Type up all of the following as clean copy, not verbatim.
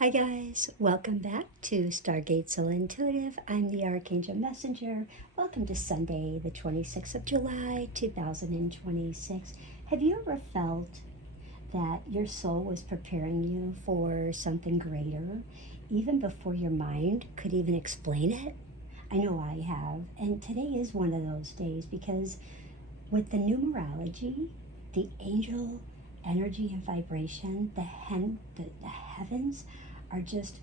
Hi guys, welcome back to Stargate Soul Intuitive. I'm the Archangel Messenger. Welcome to Sunday, the 26th of July, 2026. Have you ever felt that your soul was preparing you for something greater, even before your mind could even explain it? I know I have, and today is one of those days because with the numerology, the angel energy and vibration, the heavens are just,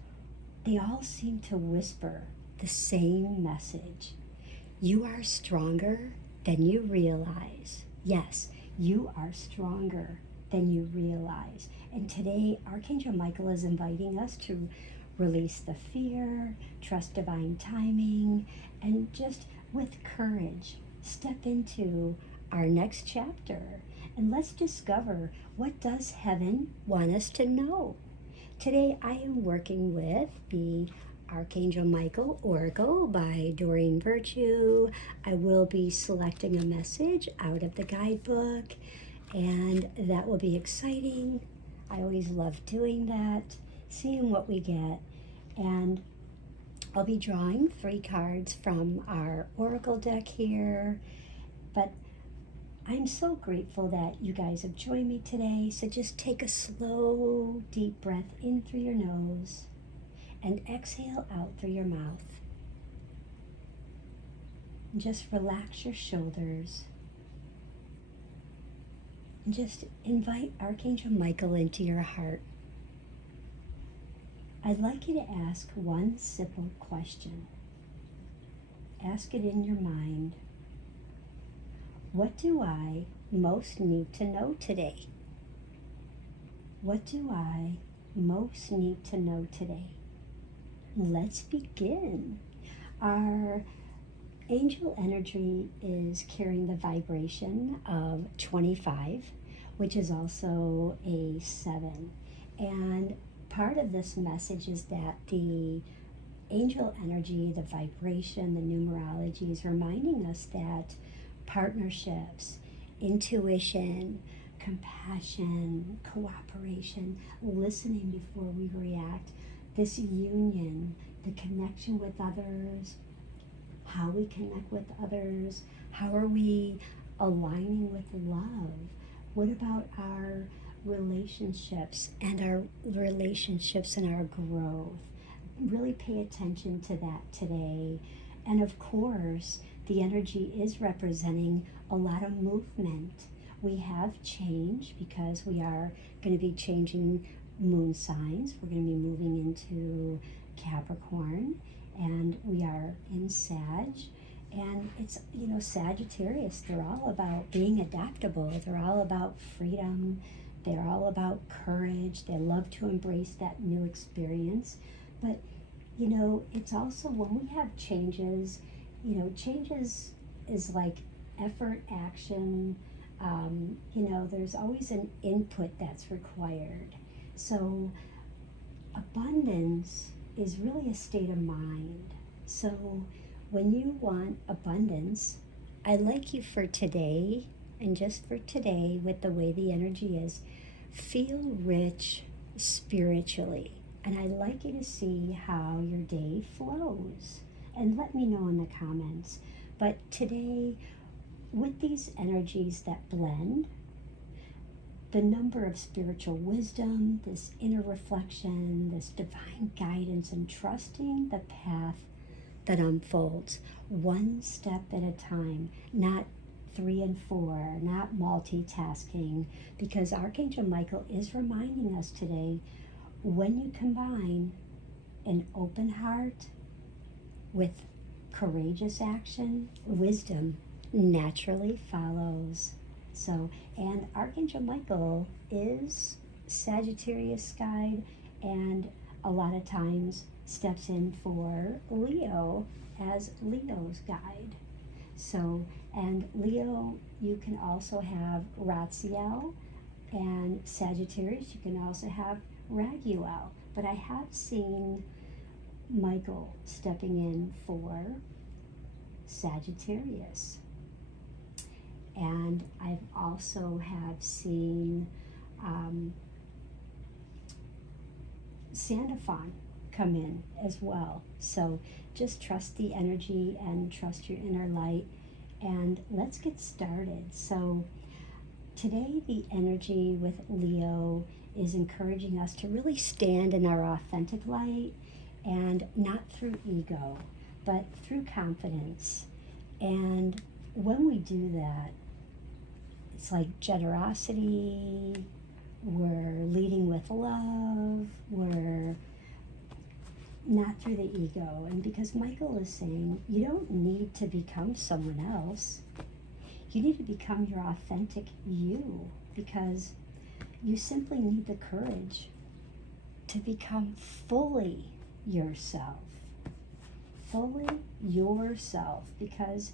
they all seem to whisper the same message. You are stronger than you realize. Yes, you are stronger than you realize. And today, Archangel Michael is inviting us to release the fear, trust divine timing, and just with courage, step into our next chapter. And let's discover, what does heaven want us to know? Today I am working with the Archangel Michael Oracle by Doreen Virtue. I will be selecting a message out of the guidebook, and that will be exciting. I always love doing that, seeing what we get. And I'll be drawing 3 cards from our Oracle deck here, but I'm so grateful that you guys have joined me today. So just take a slow, deep breath in through your nose and exhale out through your mouth. And just relax your shoulders. And just invite Archangel Michael into your heart. I'd like you to ask one simple question. Ask it in your mind. What do I most need to know today? What do I most need to know today? Let's begin. Our angel energy is carrying the vibration of 25, which is also a 7. And part of this message is that the angel energy, the vibration, the numerology is reminding us that partnerships, intuition, compassion, cooperation, listening before we react, this union, the connection with others, how we connect with others, how are we aligning with love? What about our relationships and our growth? Really pay attention to that today. And of course, the energy is representing a lot of movement. We have change because we are going to be changing moon signs. We're going to be moving into Capricorn, and we are in Sag. And it's, Sagittarius, they're all about being adaptable. They're all about freedom. They're all about courage. They love to embrace that new experience. But, it's also when we have changes, changes is like effort, action. There's always an input that's required. So abundance is really a state of mind. So when you want abundance, I'd like you for today, and just for today, with the way the energy is, feel rich spiritually. And I'd like you to see how your day flows. And let me know in the comments. But today, with these energies that blend, the number of spiritual wisdom, this inner reflection, this divine guidance, and trusting the path that unfolds one step at a time, not 3 and 4, not multitasking, because Archangel Michael is reminding us today, when you combine an open heart with courageous action, wisdom naturally follows. So, and Archangel Michael is Sagittarius guide, and a lot of times steps in for Leo as Leo's guide. So, and Leo, you can also have Ratziel, and Sagittarius, you can also have Raguel. But I have seen Michael stepping in for Sagittarius. And I've also have seen Sandafon come in as well. So just trust the energy and trust your inner light, and let's get started. So today the energy with Leo is encouraging us to really stand in our authentic light, and not through ego, but through confidence. And when we do that, it's like generosity, we're leading with love, we're not through the ego. And because Michael is saying, you don't need to become someone else. You need to become your authentic you, because you simply need the courage to become fully yourself. Fully yourself, because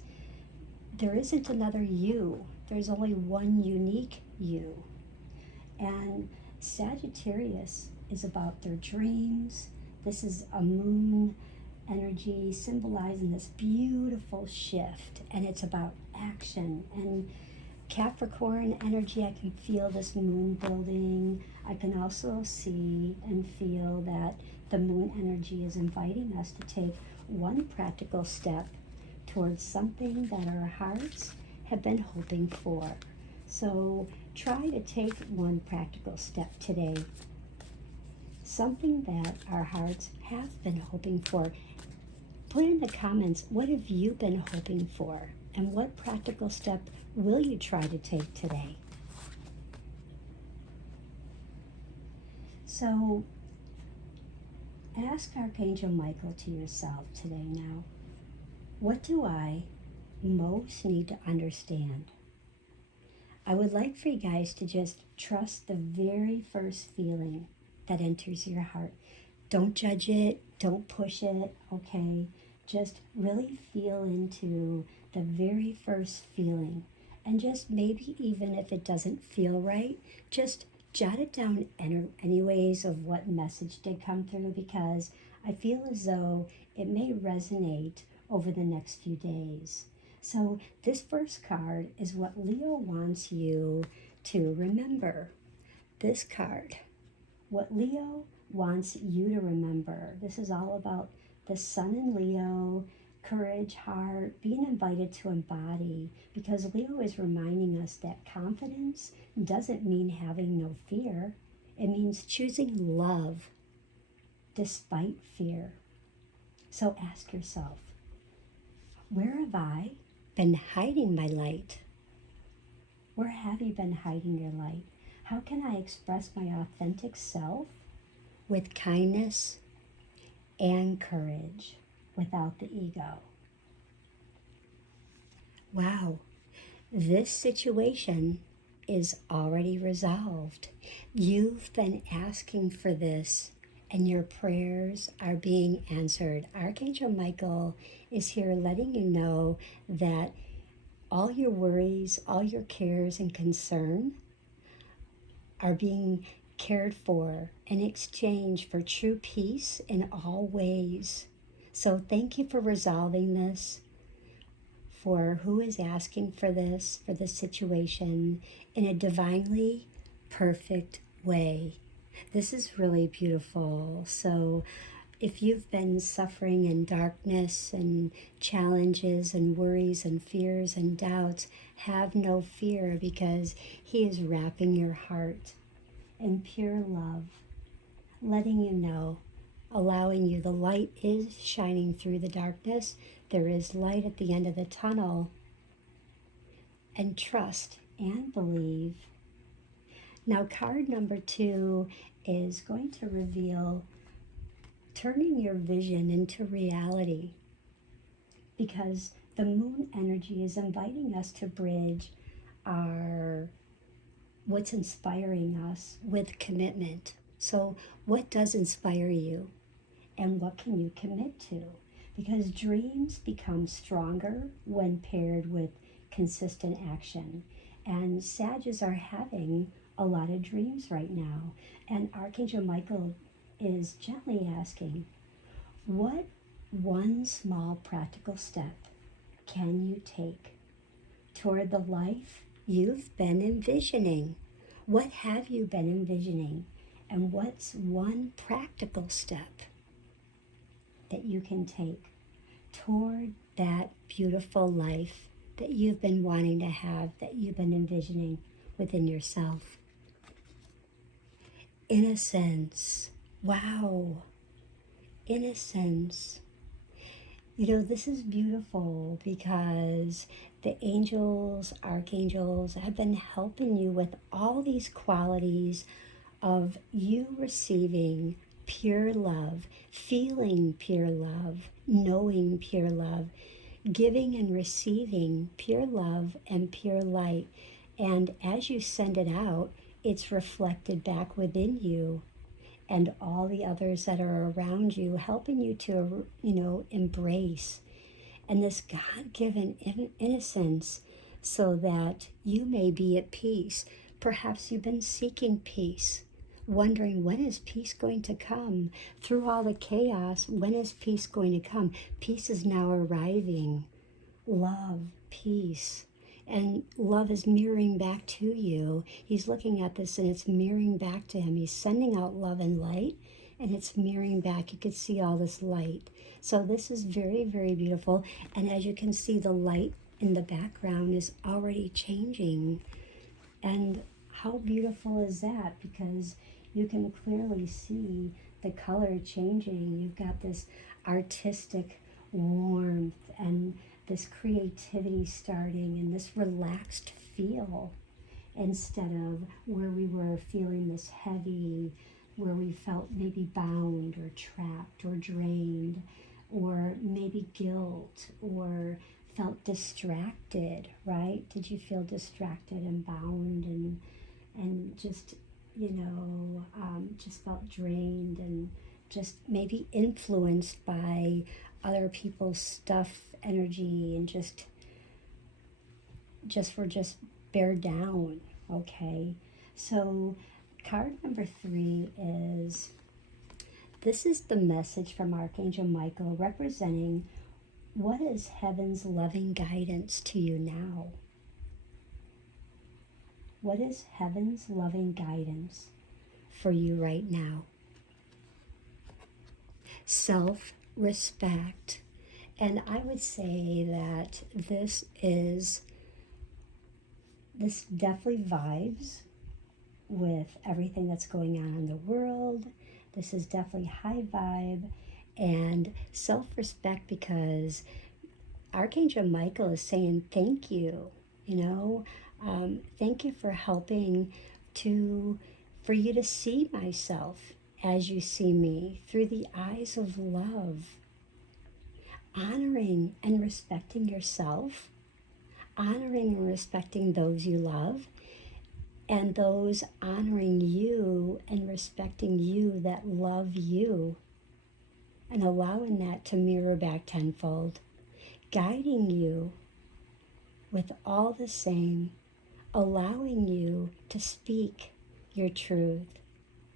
there isn't another you. There's only one unique you. And Sagittarius is about their dreams. This is a moon energy symbolizing this beautiful shift, and it's about action. And Capricorn energy, I can feel this moon building. I can also see and feel that the moon energy is inviting us to take one practical step towards something that our hearts have been hoping for. So try to take one practical step today. Something that our hearts have been hoping for. Put in the comments, what have you been hoping for? And what practical step will you try to take today? So ask Archangel Michael to yourself today now, what do I most need to understand? I would like for you guys to just trust the very first feeling that enters your heart. Don't judge it, don't push it, okay? Just really feel into the very first feeling. And just maybe even if it doesn't feel right, just jot it down anyways of what message did come through, because I feel as though it may resonate over the next few days. So this first card is what Leo wants you to remember. This card, what Leo wants you to remember. This is all about the sun in Leo, courage, heart, being invited to embody, because Leo is reminding us that confidence doesn't mean having no fear. It means choosing love despite fear. So ask yourself, where have I been hiding my light? Where have you been hiding your light? How can I express my authentic self with kindness and courage without the ego? Wow, this situation is already resolved. You've been asking for this, and your prayers are being answered. Archangel Michael is here letting you know that all your worries, all your cares and concern are being cared for in exchange for true peace in all ways. So thank you for resolving this, for who is asking for this situation in a divinely perfect way. This is really beautiful. So if you've been suffering in darkness and challenges and worries and fears and doubts, have no fear, because he is wrapping your heart in pure love, letting you know, allowing you, the light is shining through the darkness. There is light at the end of the tunnel. And trust and believe. Now, card number 2 is going to reveal turning your vision into reality, because the moon energy is inviting us to bridge what's inspiring us with commitment. So what does inspire you, and what can you commit to? Because dreams become stronger when paired with consistent action. And Sages are having a lot of dreams right now. And Archangel Michael is gently asking, what one small practical step can you take toward the life you've been envisioning? What have you been envisioning? And what's one practical step that you can take toward that beautiful life that you've been wanting to have, that you've been envisioning within yourself? Innocence. Wow. Innocence. You know, this is beautiful because the angels, archangels have been helping you with all these qualities of you receiving pure love, feeling pure love, knowing pure love, giving and receiving pure love and pure light. And as you send it out, it's reflected back within you and all the others that are around you, helping you to, embrace and this God-given innocence so that you may be at peace. Perhaps you've been seeking peace, wondering, when is peace going to come? Through all the chaos, when is peace going to come? Peace is now arriving. Love, peace. And love is mirroring back to you. He's looking at this and it's mirroring back to him. He's sending out love and light and it's mirroring back. You can see all this light. So this is very, very beautiful. And as you can see, the light in the background is already changing. And how beautiful is that? Because you can clearly see the color changing. You've got this artistic warmth and this creativity starting and this relaxed feel, instead of where we were feeling this heavy, where we felt maybe bound or trapped or drained, or maybe guilt, or felt distracted, right? Did you feel distracted and bound and just, just felt drained and just maybe influenced by other people's stuff, energy, and just were just bear down, okay? So card number 3 is, this is the message from Archangel Michael representing what is heaven's loving guidance to you now. What is heaven's loving guidance for you right now? Self-respect. And I would say that this definitely vibes with everything that's going on in the world. This is definitely high vibe and self-respect, because Archangel Michael is saying thank you, thank you for helping for you to see myself as you see me, through the eyes of love. Honoring and respecting yourself, honoring and respecting those you love, and those honoring you and respecting you that love you, and allowing that to mirror back tenfold, guiding you with all the same, allowing you to speak your truth,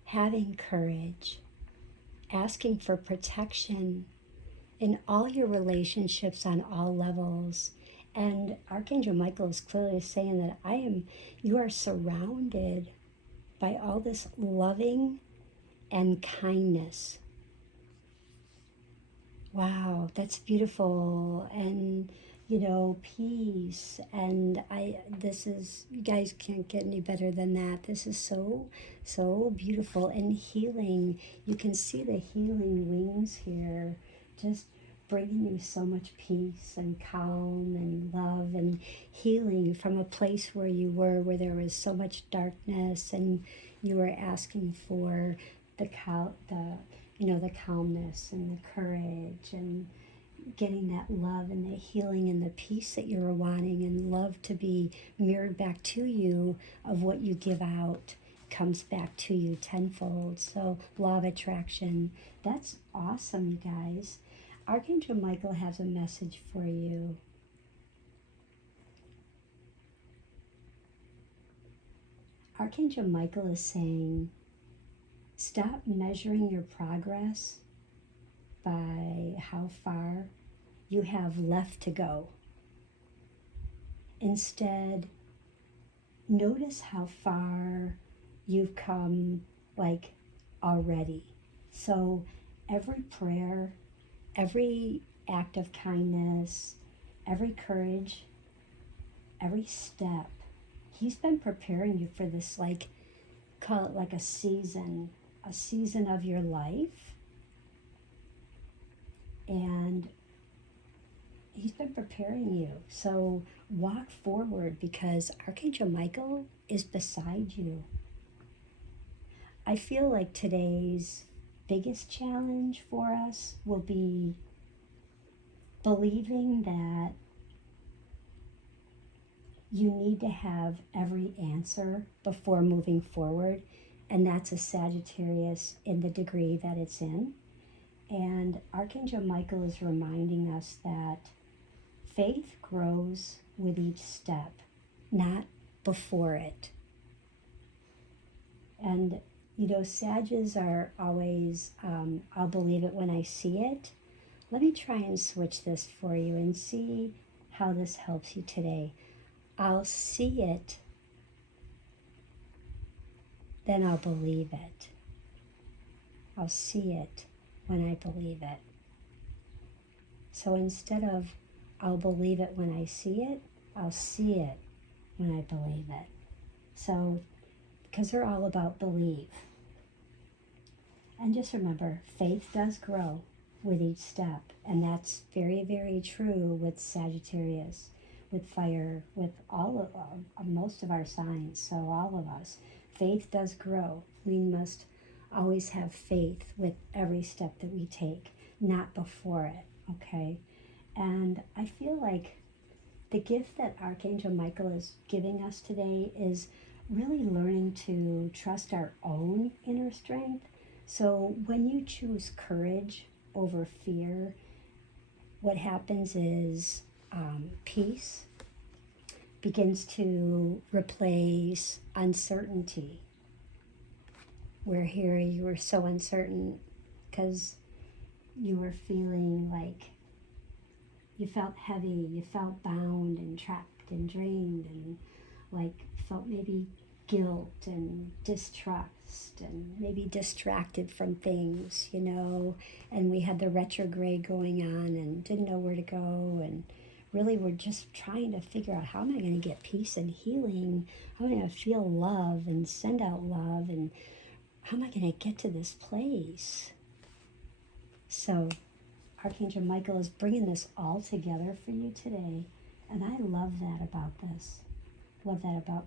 having courage, asking for protection in all your relationships on all levels. And Archangel Michael is clearly saying that you are surrounded by all this loving and kindness. Wow, that's beautiful. And peace. And you guys can't get any better than that. This is so, so beautiful. And healing, you can see the healing wings here, just bringing you so much peace and calm and love and healing from a place where there was so much darkness, and you were asking for the calmness and the courage, and getting that love and the healing and the peace that you're wanting, and love to be mirrored back to you of what you give out comes back to you tenfold. So law of attraction, that's awesome, you guys. Archangel Michael has a message for you. Archangel Michael is saying, stop measuring your progress by how far you have left to go. Instead, notice how far you've come, like already. So every prayer, every act of kindness, every courage, every step, he's been preparing you for this, like, call it like a season of your life. And he's been preparing you. So walk forward, because Archangel Michael is beside you. I feel like today's biggest challenge for us will be believing that you need to have every answer before moving forward. And that's a Sagittarius in the degree that it's in. And Archangel Michael is reminding us that faith grows with each step, not before it. And, you know, Sages are always, I'll believe it when I see it. Let me try and switch this for you and see how this helps you today. I'll see it, then I'll believe it. I'll see it when I believe it. So instead of I'll believe it when I see it, I'll see it when I believe it. So, because they're all about believe. And just remember, faith does grow with each step. And that's very, very true with Sagittarius, with fire, with all of most of our signs. So all of us, faith does grow. We must always have faith with every step that we take, not before it, okay? And I feel like the gift that Archangel Michael is giving us today is really learning to trust our own inner strength. So when you choose courage over fear, what happens is peace begins to replace uncertainty. Where here you were so uncertain because you were feeling like you felt heavy, you felt bound and trapped and drained, and like felt maybe guilt and distrust and maybe distracted from things, you know, and we had the retrograde going on and didn't know where to go, and really we're just trying to figure out, how am I going to get peace and healing? How am I going to feel love and send out love, and how am I going to get to this place? So Archangel Michael is bringing this all together for you today, and I love that about this. Love that about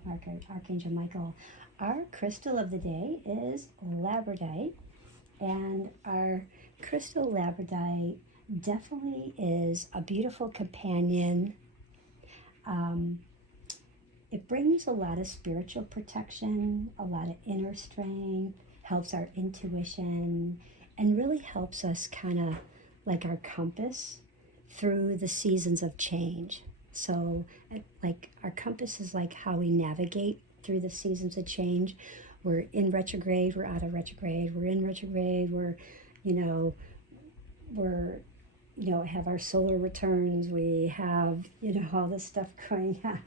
Archangel Michael. Our crystal of the day is Labradorite, and our crystal Labradorite definitely is a beautiful companion. It brings a lot of spiritual protection, a lot of inner strength, helps our intuition, and really helps us kind of like our compass through the seasons of change. So like our compass is like how we navigate through the seasons of change. We're in retrograde, we're out of retrograde, we're in retrograde, we're have our solar returns, we have, all this stuff going on.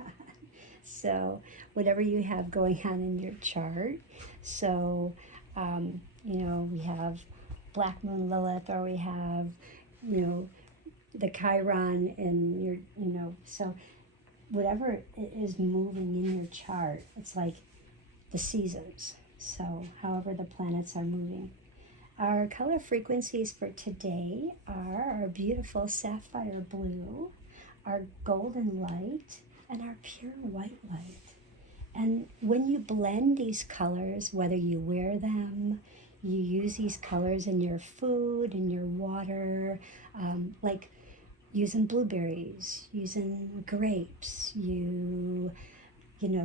So whatever you have going on in your chart. So, we have Black Moon Lilith, or we have, the Chiron in your, so whatever is moving in your chart, it's like the seasons. So however the planets are moving. Our color frequencies for today are our beautiful sapphire blue, our golden light, and our pure white light. And when you blend these colors, whether you wear them, you use these colors in your food, in your water, like using blueberries, using grapes,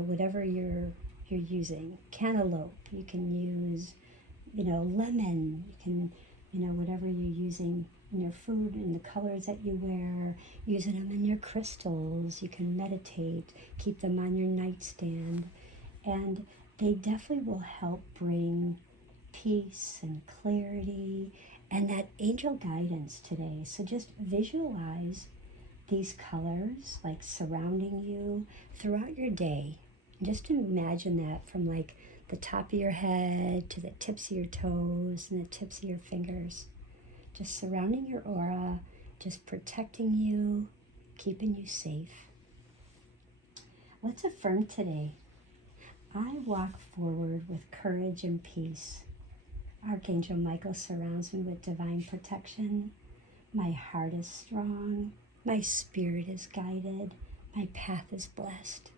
whatever you're using, cantaloupe, you can use, lemon, you can, whatever you're using in your food, in the colors that you wear, using them in your crystals. You can meditate, keep them on your nightstand, and they definitely will help bring peace and clarity and that angel guidance today. So just visualize these colors like surrounding you throughout your day. Just imagine that from like the top of your head to the tips of your toes and the tips of your fingers. Just surrounding your aura, just protecting you, keeping you safe. Let's affirm today. I walk forward with courage and peace. Archangel Michael surrounds me with divine protection. My heart is strong. My spirit is guided. My path is blessed.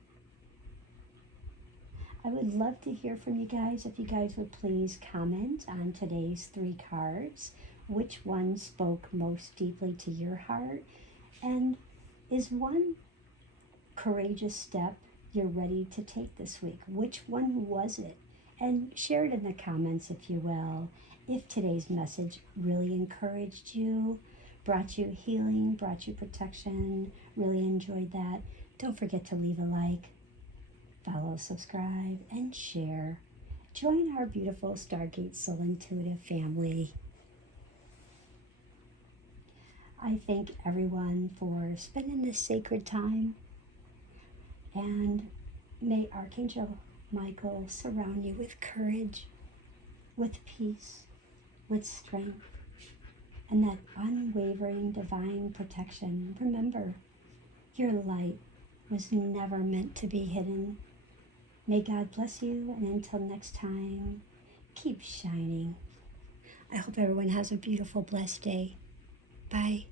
I would love to hear from you guys. If you guys would please comment on today's 3 cards. Which one spoke most deeply to your heart? And is one courageous step you're ready to take this week? Which one was it? And share it in the comments if you will. If today's message really encouraged you, brought you healing, brought you protection, really enjoyed that, don't forget to leave a like, follow, subscribe, and share. Join our beautiful Stargate Soul Intuitive family. I thank everyone for spending this sacred time, and may Archangel Michael surround you with courage, with peace, with strength, and that unwavering divine protection. Remember, your light was never meant to be hidden. May God bless you, and until next time, keep shining. I hope everyone has a beautiful, blessed day. Bye.